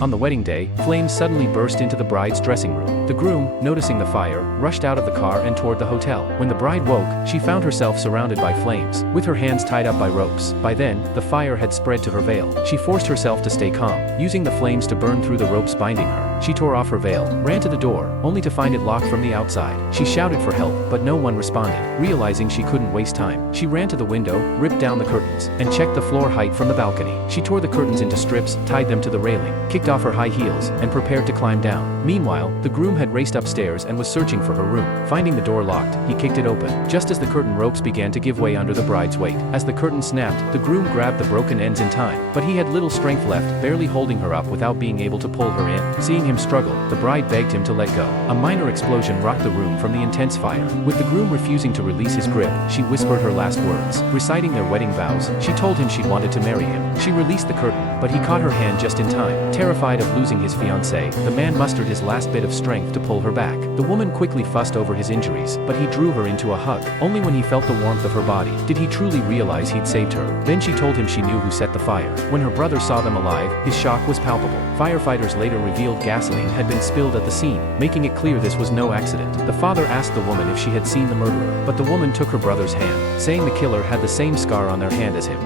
On the wedding day, flames suddenly burst into the bride's dressing room. The groom, noticing the fire, rushed out of the car and toward the hotel. When the bride woke, she found herself surrounded by flames, with her hands tied up by ropes. By then, the fire had spread to her veil. She forced herself to stay calm, using the flames to burn through the ropes binding her. She tore off her veil, ran to the door, only to find it locked from the outside. She shouted for help, but no one responded. Realizing she couldn't waste time, she ran to the window, ripped down the curtains, and checked the floor height from the balcony. She tore the curtains into strips, tied them to the railing, kicked off her high heels, and prepared to climb down. Meanwhile, the groom had raced upstairs and was searching for her room. Finding the door locked, he kicked it open, just as the curtain ropes began to give way under the bride's weight. As the curtain snapped, the groom grabbed the broken ends in time, but he had little strength left, barely holding her up without being able to pull her in. Seeing him struggle, the bride begged him to let go. A minor explosion rocked the room from the intense fire. With the groom refusing to release his grip, she whispered her last words. Reciting their wedding vows, she told him she wanted to marry him. She released the curtain, but he caught her hand just in time. Terrified of losing his fiancée, the man mustered his last bit of strength to pull her back. The woman quickly fussed over his injuries, but he drew her into a hug. Only when he felt the warmth of her body did he truly realize he'd saved her. Then she told him she knew who set the fire. When her brother saw them alive, his shock was palpable. Firefighters later revealed gasoline had been spilled at the scene, making it clear this was no accident. The father asked the woman if she had seen the murderer, but the woman took her brother's hand, saying the killer had the same scar on their hand as him.